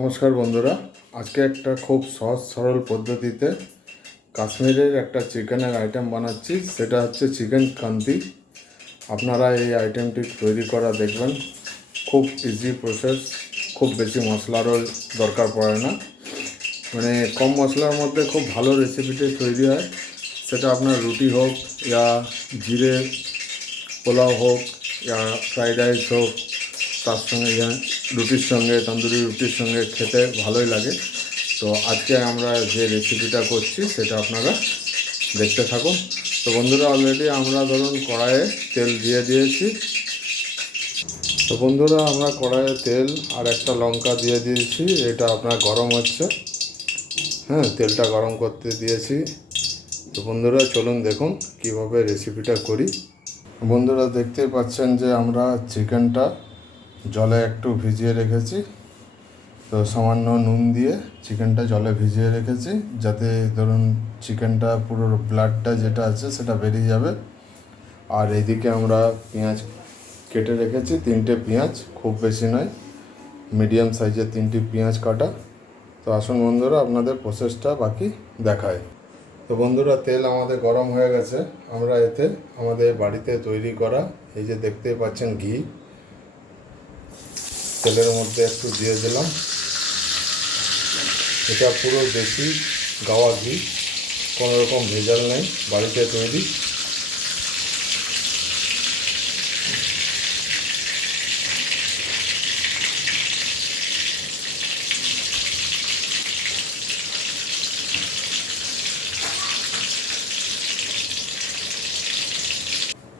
নমস্কার বন্ধুরা, আজকে একটা খুব সহজ সরল পদ্ধতিতে কাশ্মীরের একটা চিকেনের আইটেম বানাচ্ছি। সেটা হচ্ছে চিকেন কান্তি। আপনারা এই আইটেমটি তৈরি করা দেখবেন, খুব ইজি প্রসেস, খুব বেশি মশলারও দরকার পড়ে না। মানে কম মশলার মধ্যে খুব ভালো রেসিপিটি তৈরি হয়। সেটা আপনার রুটি হোক, ইয়া জিরে পোলাও হোক, ইয়া ফ্রাইড রাইস হোক, তার সঙ্গে রুটির সঙ্গে, তন্দুরি রুটির সঙ্গে খেতে ভালোই লাগে। তো আজকে আমরা যে রেসিপিটা করছি সেটা আপনারা দেখতে থাকুন। তো বন্ধুরা, অলরেডি আমরা ধরুন কড়াইয়ে তেল দিয়ে দিয়েছি। তো বন্ধুরা, আমরা কড়াইয়ে তেল আর একটা লঙ্কা দিয়ে দিয়েছি। এটা আপনার গরম হচ্ছে। হ্যাঁ, তেলটা গরম করতে দিয়েছি। তো বন্ধুরা চলুন দেখুন কিভাবে রেসিপিটা করি। বন্ধুরা, দেখতেই পাচ্ছেন যে আমরা চিকেনটা জলে একটু ভিজিয়ে রেখেছি। তো সামান্য নুন দিয়ে চিকেনটা জলে ভিজিয়ে রেখেছি, যাতে ধরুন চিকেনটা পুরো ব্লাডটা যেটা আছে সেটা বেরিয়ে যাবে। আর এইদিকে আমরা পেঁয়াজ কেটে রেখেছি, 3টে পেঁয়াজ, খুব বেশি নয়, মিডিয়াম সাইজের 3টি পেঁয়াজ কাটা। তো আসুন বন্ধুরা, আপনাদের প্রসেসটা বাকি দেখায়। তো বন্ধুরা, তেল আমাদের গরম হয়ে গেছে। আমরা এতে আমাদের বাড়িতে তৈরি করা এই যে দেখতেই পাচ্ছেন ঘি তেলের মধ্যে একটু দিয়ে দিলাম। এটা পুরো দেশি গাওয়া ঘি, কোনো রকম ভেজাল নেই, বাড়িতে তৈরি।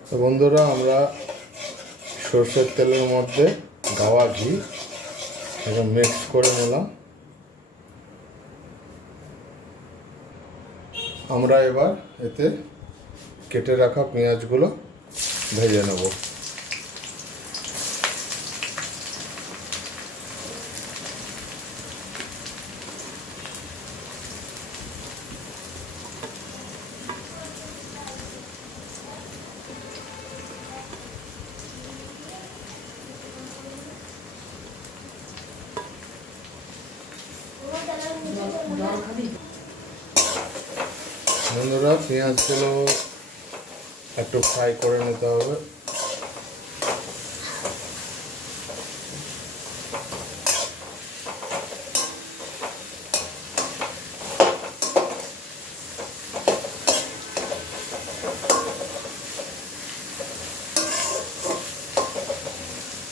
তো বন্ধুরা, আমরা সর্ষের তেলের মধ্যে গাওয়া ঘি এবং মিক্স করে নিলাম। আমরা এবার এতে কেটে রাখা পেঁয়াজগুলো ভেজে নেব। বন্ধুরা, পেঁয়াজগুলো একটু ফ্রাই করে নিতে হবে।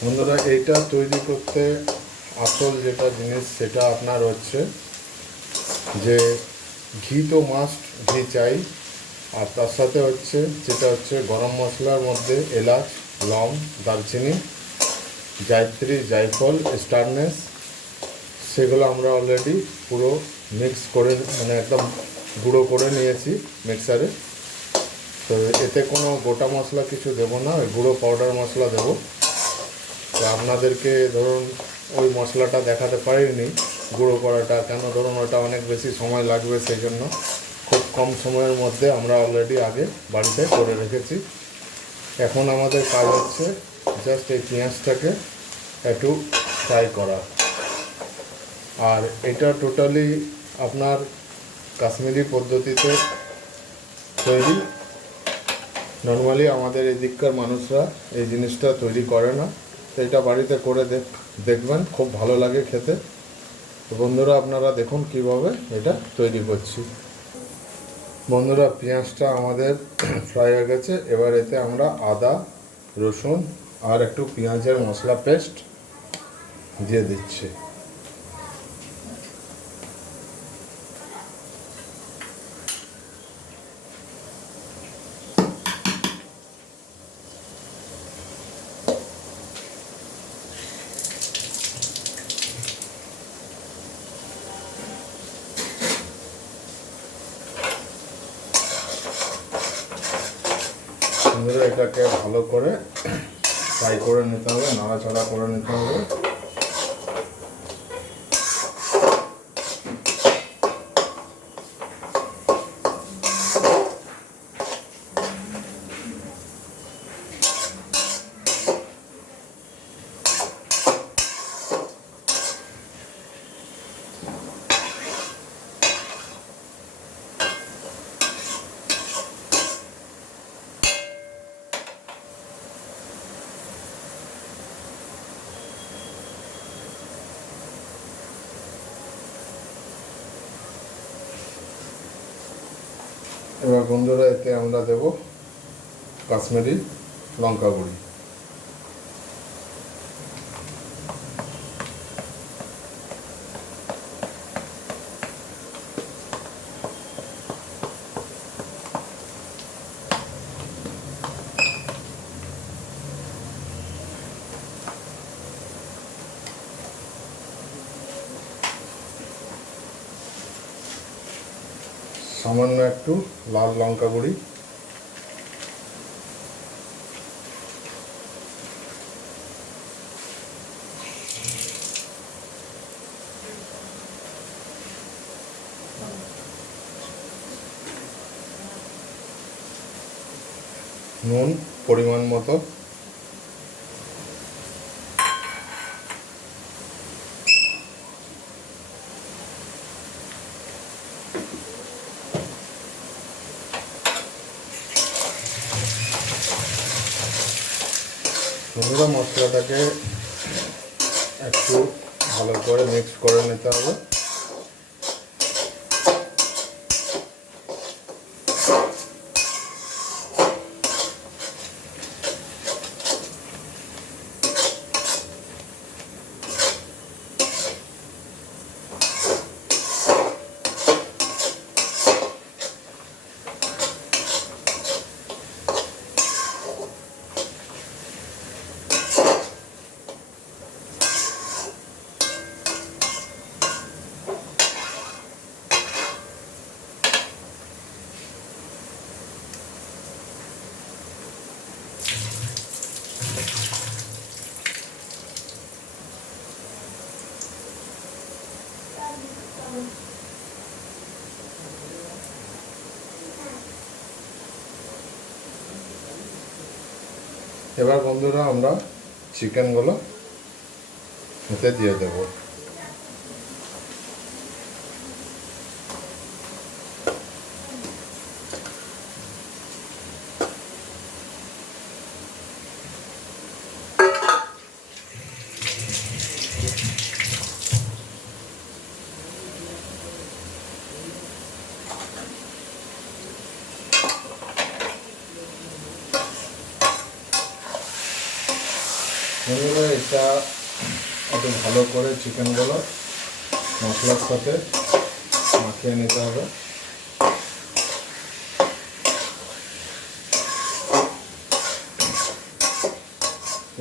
বন্ধুরা, এইটা তৈরি করতে আসল যেটা জিনিস সেটা আপনার হচ্ছে যে ঘি তো মাস্ট, ঘি চাই। আর তার সাথে হচ্ছে যেটা হচ্ছে গরম মশলার মধ্যে এলাচ, লং, দারচিনি, জায়ত্রী, জায়ফল, স্টারনেস, সেগুলো আমরা অলরেডি পুরো মিক্স করে মানে একদম গুঁড়ো করে নিয়েছি মিক্সারে। তো এতে কোনো গোটা মশলা কিছু দেবো না, ওই গুঁড়ো পাউডার মশলা দেবো। তো আপনাদেরকে ধরুন ওই মশলাটা দেখাতে পারিনি গুঁড়ো করাটা, কেন ধরুন ওটা অনেক বেশি সময় লাগবে, সেই জন্য খুব কম সময়ের মধ্যে আমরা অলরেডি আগে বাড়িতে করে রেখেছি। এখন আমাদের কাজ হচ্ছে জাস্ট এই পেঁয়াজটাকে একটু ফ্রাই করা। আর এটা টোটালি আপনার কাশ্মীরি পদ্ধতিতে তৈরি। নর্মালি আমাদের এদিককার মানুষরা এই জিনিসটা তৈরি করে না। তো এটা বাড়িতে করে দেখবেন, খুব ভালো লাগে খেতে। তো বন্ধুরা, আপনারা দেখুন কিভাবে এটা তৈরি করছি। বন্ধুরা, পেঁয়াজটা আমাদের ফ্রাই হয়ে গেছে। এবার এতে আমরা আদা, রসুন আর একটু পেঁয়াজের মশলা পেস্ট দিয়ে দিচ্ছি। বন্ধুরা, এটাকে ভালো করে ফ্রাই করে নিতে হবে, নাড়াচাড়া করে নিতে হবে। এবার বন্ধুরা এতে আমরা দেব কাশ্মীরি লঙ্কা গুঁড়ি। সামান্য একটু লাল লঙ্কা গুঁড়ি, নুন পরিমাণ মতো, বন্ধুরা মশলাটাকে একটু ভালো করে মিক্স করে নিতে হবে। এবার বন্ধুরা আমরা চিকেনগুলো এতে দিয়ে দেব। বন্ধুরা এটা একটু ভালো করে চিকেনগুলো মশলার সাথে মাখিয়ে নিতে হবে।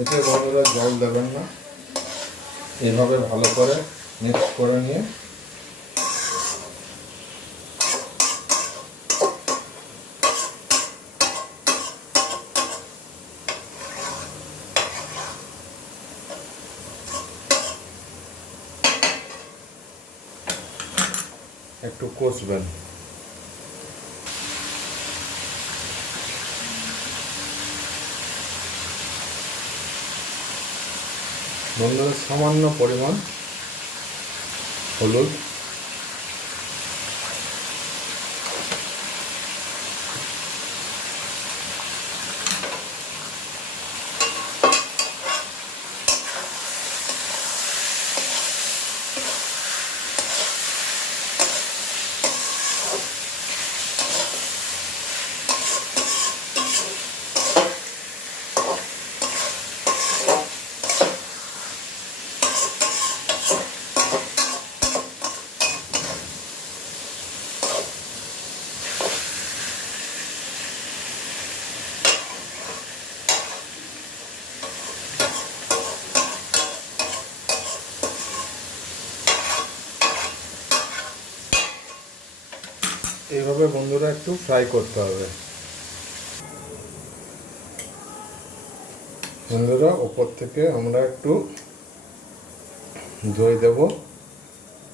এতে বন্ধুরা জল দেবেন না, এভাবে ভালো করে মিক্স করে নিয়ে একটু কষবেন। বন্ধুরা সামান্য পরিমাণ হলুদ, এইভাবে বন্ধুরা একটু ফ্রাই করতে হবে। বন্ধুরা ওপর থেকে আমরা একটু দই দেব।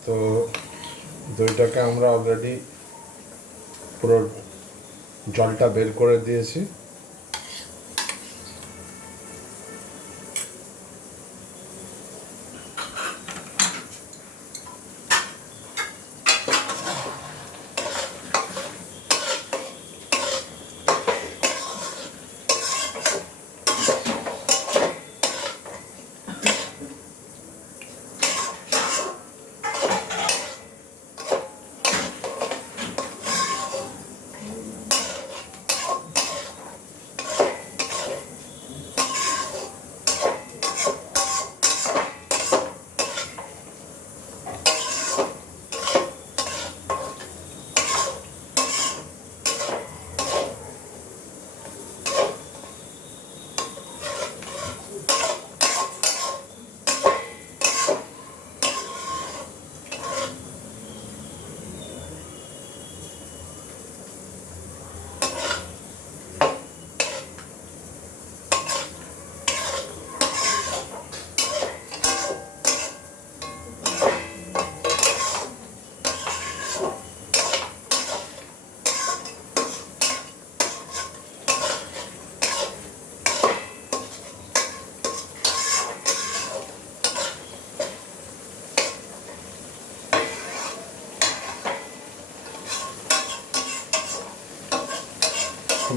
তো দইটাকে আমরা অলরেডি পুরো জলটা বের করে দিয়েছি।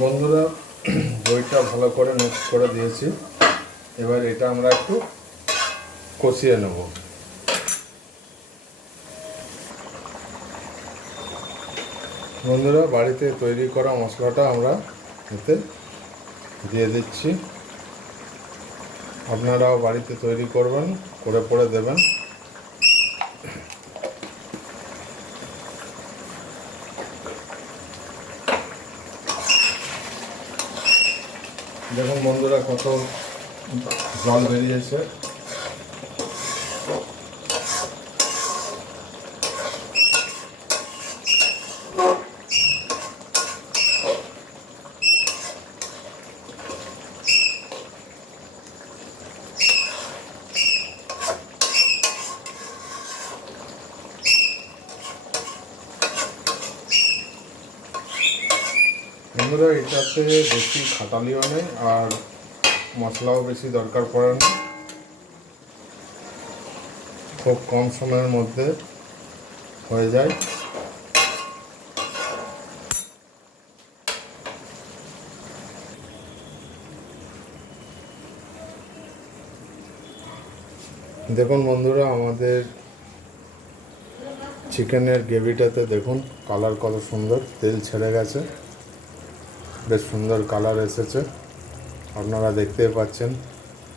বন্ধুরা দইটা ভালো করে মিক্স করে দিয়েছি, এবার এটা আমরা একটু কষিয়ে নেব। বন্ধুরা বাড়িতে তৈরি করা মশলাটা আমরা এতে দিয়ে দিচ্ছি। আপনারাও বাড়িতে তৈরি করবেন, করে দেবেন। দেখুন বন্ধুরা কত জল বেরিয়েছে। বন্ধুরা এটাতে বেশি খাটালিও নেই আর মশলাও বেশি দরকার পড়ে না, খুব কম সময়ের মধ্যে হয়ে যায়। দেখুন বন্ধুরা আমাদের চিকেনের গ্রেভিটাতে দেখুন কালার কত সুন্দর, তেল ছেড়ে গেছে, বেশ সুন্দর কালার এসেছে। আপনারা দেখতেই পাচ্ছেন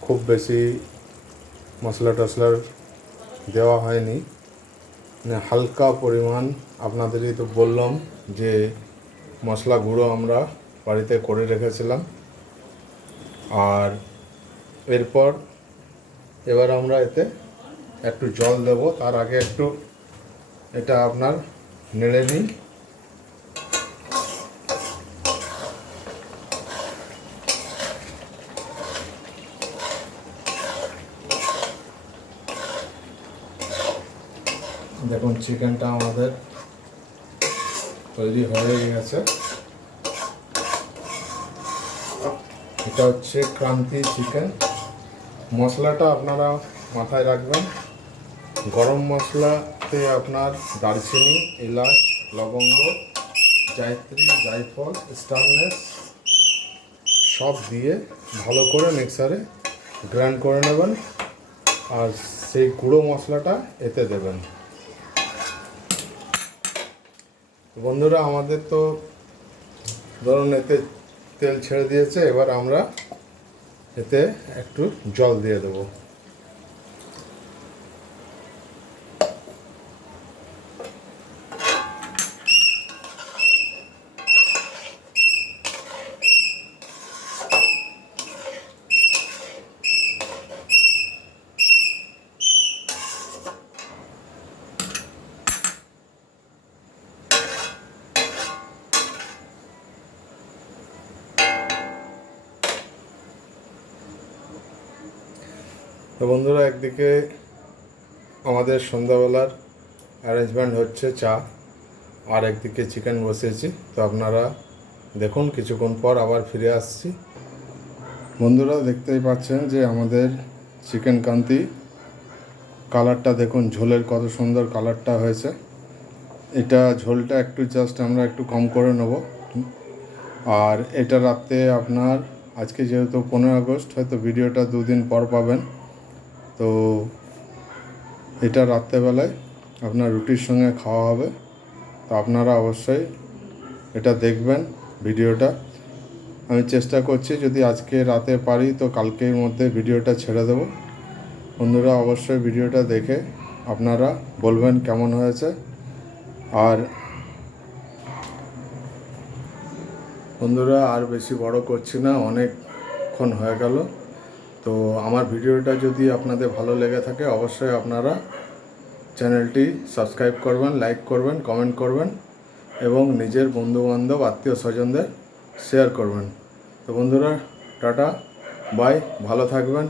খুব বেশি মশলা টশলার দেওয়া হয়নি, মানে হালকা পরিমাণ। আপনাদেরই তো বললাম যে মশলা গুঁড়ো আমরা বাড়িতে করে রেখেছিলাম। আর এবার আমরা এতে একটু জল দেব, তার আগে একটু এটা আপনার নেড়ে নিই। দেখুন চিকেনটা আমাদের তৈরি হয়ে গেছে। এটা হচ্ছে ক্রান্তি চিকেন। মশলাটা আপনারা মাথায় রাখবেন, গরম মশলাতে আপনার দারচিনি, এলাচ, লবঙ্গ, জায়ত্রী, জায়ফল, স্টারনেস সব দিয়ে ভালো করে মিক্সারে গ্রাইন্ড করে নেবেন আর সেই গুঁড়ো মশলাটা এতে দেবেন। বন্ধুরা আমাদের তো ধরুন এতে তেল ছেড়ে দিয়েছে, এবার আমরা এতে একটু জল দিয়ে দেবো। তো বন্ধুরা একদিকে আমাদের সন্ধ্যাবেলার অ্যারেঞ্জমেন্ট হচ্ছে চা, আর একদিকে চিকেন বসিয়েছি। তো আপনারা দেখুন, কিছুক্ষণ পর আবার ফিরে আসছি। বন্ধুরা দেখতেই পাচ্ছেন যে আমাদের চিকেন কান্তি কালারটা দেখুন, ঝোলের কত সুন্দর কালারটা হয়েছে। এটা ঝোলটা একটু জাস্ট আমরা একটু কম করে নেব। আর এটা রাতে আপনার আজকে যেহেতু 15 আগস্ট, হয়তো ভিডিওটা 2 দিন পর পাবেন। তো এটা রাত্রেবেলায় আপনার রুটির সঙ্গে খাওয়া হবে। তো আপনারা অবশ্যই এটা দেখবেন ভিডিওটা। আমি চেষ্টা করছি যদি আজকে রাতে পারি তো কালকের মধ্যে ভিডিওটা ছেড়ে দেব। বন্ধুরা অবশ্যই ভিডিওটা দেখে আপনারা বলবেন কেমন হয়েছে। আর বন্ধুরা আর বেশি বড় করছি না, অনেকক্ষণ হয়ে গেল। তো আমার ভিডিওটা যদি আপনাদের ভালো লেগে থাকে অবশ্যই আপনারা চ্যানেলটি সাবস্ক্রাইব করবেন, লাইক করবেন, কমেন্ট করবেন এবং নিজের বন্ধুবান্ধব আত্মীয় স্বজনদের শেয়ার করবেন। তো বন্ধুরা টাটা, বাই, ভালো থাকবেন।